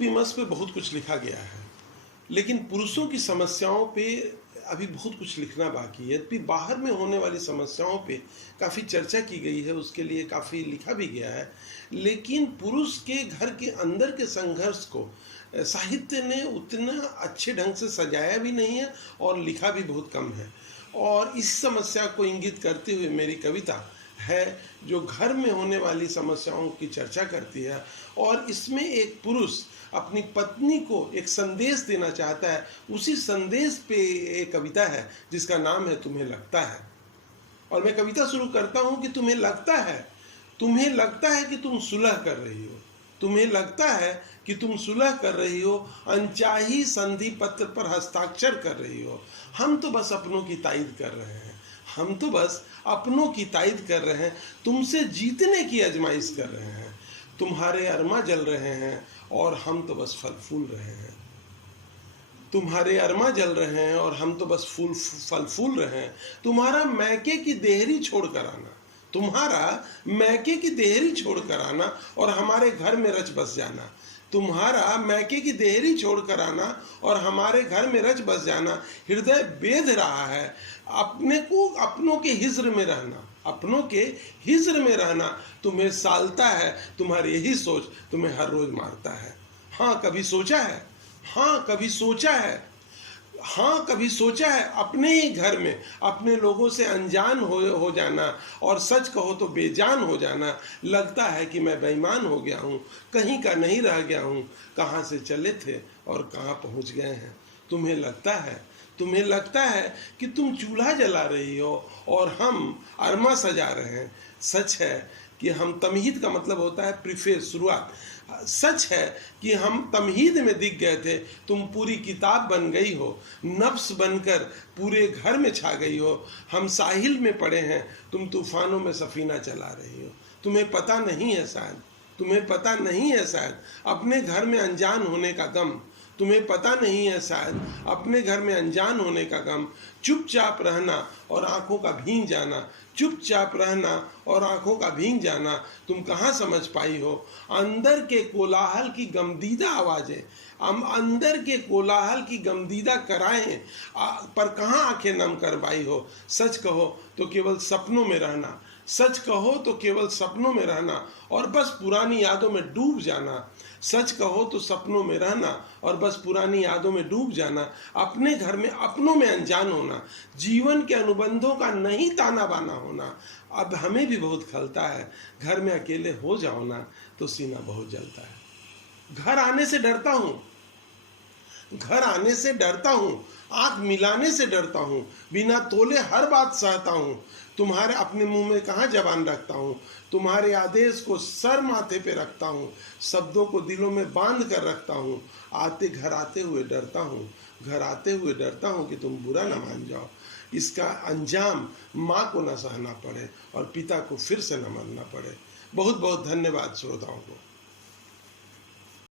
विमर्श पे बहुत कुछ लिखा गया है, लेकिन पुरुषों की समस्याओं पे अभी बहुत कुछ लिखना बाकी है। यद्यपि बाहर में होने वाली समस्याओं पे काफ़ी चर्चा की गई है, उसके लिए काफ़ी लिखा भी गया है, लेकिन पुरुष के घर के अंदर के संघर्ष को साहित्य ने उतना अच्छे ढंग से सजाया भी नहीं है और लिखा भी बहुत कम है। और इस समस्या को इंगित करते हुए मेरी कविता है जो घर में होने वाली समस्याओं की चर्चा करती है, और इसमें एक पुरुष अपनी पत्नी को एक संदेश देना चाहता है। उसी संदेश पे एक कविता है जिसका नाम है तुम्हें लगता है। और मैं कविता शुरू करता हूँ कि तुम्हें लगता है कि तुम सुलह कर रही हो, तुम्हें लगता है कि तुम सुलह कर रही हो, अनचाही संधि पत्र पर हस्ताक्षर कर रही हो। हम तो बस अपनों की तायद कर रहे हैं, हम तो बस अपनों की तायद कर रहे हैं, तुमसे जीतने की आजमाइश कर रहे हैं। तुम्हारे अरमा जल रहे हैं और हम तो बस फल फूल रहे हैं। तुम्हारे अरमा जल रहे हैं और हम तो बस फल फूल रहे हैं। तुम्हारा मैके की देहरी छोड़ कर आना, तुम्हारा मैके की देहरी छोड़ कर आना और हमारे घर में रच बस जाना। तुम्हारा मैके की देहरी छोड़ कर आना और हमारे घर में रच बस जाना। हृदय बेध रहा है अपने को, अपनों के हिज्र में रहना, अपनों के हिज्र में रहना। तुम्हें सालता है तुम्हारी यही सोच, तुम्हें हर रोज मारता है। हाँ कभी सोचा है, हाँ कभी सोचा है, हाँ कभी सोचा है अपने ही घर में अपने लोगों से अनजान हो जाना और सच कहो तो बेजान हो जाना। लगता है कि मैं बेईमान हो गया हूँ, कहीं का नहीं रह गया हूँ, कहाँ से चले थे और कहाँ पहुँच गए हैं। तुम्हें लगता है कि तुम चूल्हा जला रही हो और हम अरमा सजा रहे हैं। सच है कि हम तमहीद का मतलब होता है प्रीफेस, शुरुआत। सच है कि हम तमहीद में दिख गए थे, तुम पूरी किताब बन गई हो, नफ्स बनकर पूरे घर में छा गई हो। हम साहिल में पड़े हैं, तुम तूफानों में सफीना चला रही हो। तुम्हें पता नहीं है शायद, तुम्हें पता नहीं है शायद अपने घर में अनजान होने का गम। तुम्हें पता नहीं है शायद अपने घर में अनजान होने का गम। चुपचाप रहना और आंखों का भींग जाना, चुपचाप रहना और आंखों का भींग जाना। तुम कहाँ समझ पाई हो अंदर के कोलाहल की गमदीदा आवाज़ें, हम अंदर के कोलाहल की गमदीदा कराएं पर कहाँ आंखें नम कर पाई हो। सच कहो तो केवल सपनों में रहना, सच कहो तो केवल सपनों में रहना और बस पुरानी यादों में डूब जाना। सच कहो तो सपनों में रहना और बस पुरानी यादों में डूब जाना। अपने घर में अपनों में अनजान होना, जीवन के अनुबंधों का नहीं ताना बाना होना। अब हमें भी बहुत खलता है, घर में अकेले हो जाओ ना तो सीना बहुत जलता है। घर आने से डरता हूँ, घर आने से डरता हूँ, आँख मिलाने से डरता हूँ, बिना तोले हर बात सहता हूँ। तुम्हारे अपने मुंह में कहाँ जबान रखता हूँ, तुम्हारे आदेश को सर माथे पे रखता हूँ, शब्दों को दिलों में बांध कर रखता हूँ। घर आते हुए डरता हूँ, घर आते हुए डरता हूँ कि तुम बुरा न मान जाओ, इसका अंजाम माँ को न सहना पड़े और पिता को फिर से न मरना पड़े। बहुत बहुत धन्यवाद श्रोताओं को।